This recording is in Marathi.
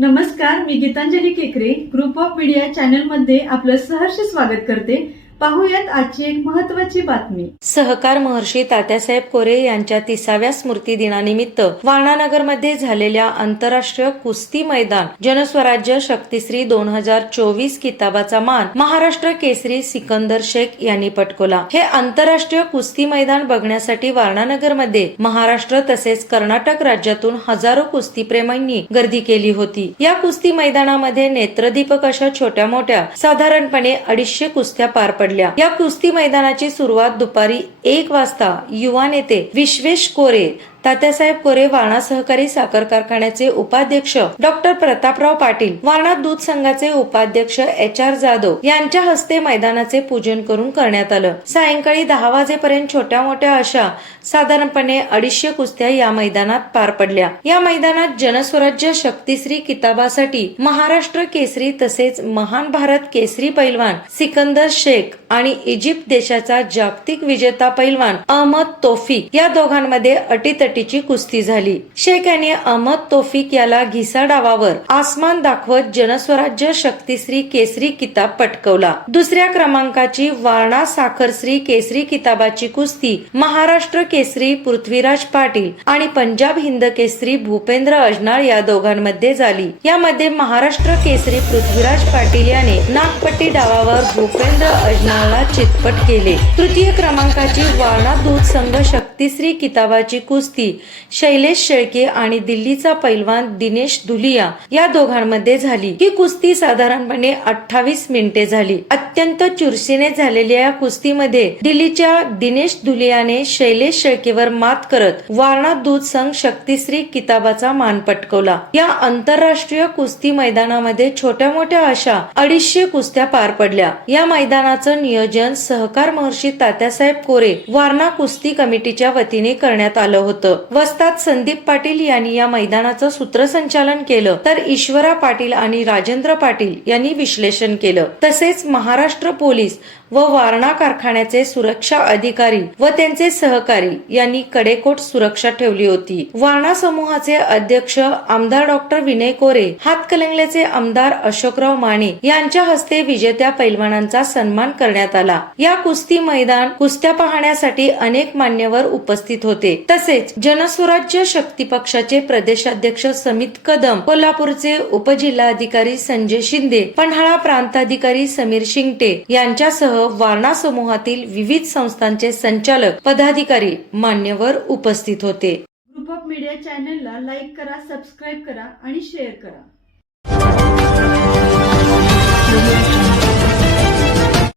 नमस्कार मी गीतांजली केकरे ग्रुप ऑफ मीडिया चॅनलमध्ये आपलं सहर्ष स्वागत करते. पाहूयात आजची एक महत्वाची बातमी. सहकार महर्षी तात्यासाहेब कोरे यांच्या तिसाव्या स्मृती दिनानिमित्त वाणानगरमध्ये झालेल्या आंतरराष्ट्रीय कुस्ती मैदान जनस्वराज्य शक्तिश्री दोन हजार चोवीस किताबाचा मान महाराष्ट्र केसरी सिकंदर शेख यांनी पटकवला. हे आंतरराष्ट्रीय कुस्ती मैदान बघण्यासाठी वारणानगरमध्ये महाराष्ट्र तसेच कर्नाटक राज्यातून हजारो कुस्तीप्रेमींनी गर्दी केली होती. या कुस्ती मैदानामध्ये नेत्रदीपक अशा छोट्या मोठ्या साधारणपणे अडीचशे कुस्त्या पार पडल्या. या कुस्ती मैदानाची सुरुवात दुपारी एक वाजता युवा नेते विश्वेश कोरे तात्यासाहेब कोरे वारणा सहकारी साखर कारखान्याचे उपाध्यक्ष डॉक्टर प्रतापराव पाटील वारणा दूध संघाचे उपाध्यक्ष एच आर जाधव यांच्या हस्ते मैदानाचे पूजन करून करण्यात आलं. सायंकाळी दहा वाजेपर्यंत छोट्या मोठ्या अशा साधारणपणे अडीचशे कुस्त्या या मैदानात पार पडल्या. या मैदानात जनस्वराज्य शक्तिश्री किताबासाठी महाराष्ट्र केसरी तसेच महान भारत केसरी पैलवान सिकंदर शेख आणि इजिप्त देशाचा जागतिक विजेता पैलवान अहमद तोफिक या दोघांमध्ये अटीतटी अटीतटीची कुस्ती झाली. शेख यांनी अहमद तोफिक याला घिसा डावावर आसमान दाखवत जनस्वराज्य शक्तिश्री केसरी किताब पटकवला. दुसऱ्या क्रमांकाची वारणा साखरश्री केसरी किताबाची कुस्ती महाराष्ट्र केसरी पृथ्वीराज पाटील आणि पंजाब हिंद केसरी भूपेंद्र अजनाळ या दोघांमध्ये झाली. यामध्ये महाराष्ट्र केसरी पृथ्वीराज पाटील याने नागपट्टी डावावर भूपेंद्र अजनाळला चितपट केले. तृतीय क्रमांकाची वारणा दूध संघ शक्ती तिसरी किताबाची कुस्ती शैलेश शेळके आणि दिल्लीचा पैलवान दिनेश धुलिया या दोघांमध्ये झाली. ही कुस्ती साधारणपणे अठ्ठावीस मिनिटे झाली. अत्यंत चुरशीने झालेल्या या कुस्तीमध्ये दिल्लीच्या दिनेश धुलियाने शैलेश शेळकेवर मात करत वारणा दूध संघ शक्तिश्री किताबाचा मान पटकवला. या आंतरराष्ट्रीय कुस्ती मैदानामध्ये छोट्या मोठ्या अशा अडीचशे कुस्त्या पार पडल्या. या मैदानाचं नियोजन सहकार महर्षी तात्यासाहेब कोरे वारणा कुस्ती कमिटीच्या वतीने करण्यात आलं होतं. वस्तात संदीप पाटील यांनी या मैदानाचं सूत्रसंचालन केलं. तर ईश्वरा पाटील आणि राजेंद्र पाटील यांनी विश्लेषण केलं. तसेच महाराष्ट्र पोलीस व वारणा कारखान्याचे सुरक्षा अधिकारी व त्यांचे सहकारी यांनी कडेकोट सुरक्षा ठेवली होती. वारणा समूहाचे अध्यक्ष आमदार डॉक्टर विनय कोरे हातकलंगल्याचे आमदार अशोकराव माने यांच्या हस्ते विजेत्या पैलवानांचा सन्मान करण्यात आला. या कुस्ती मैदान कुस्त्या पाहण्यासाठी अनेक मान्यवर उपस्थित होते. तसेच जनस्वराज्य शक्ती पक्षाचे प्रदेशाध्यक्ष समित कदम कोल्हापूरचे उपजिल्हाधिकारी संजय शिंदे पन्हाळा प्रांताधिकारी समीर शिंगटे यांच्यासह वारणा समूहातील विविध संस्थांचे संचालक पदाधिकारी मान्यवर उपस्थित होते. ग्रुप ऑफ मीडिया चॅनलला लाईक करा सबस्क्राईब करा आणि शेअर करा.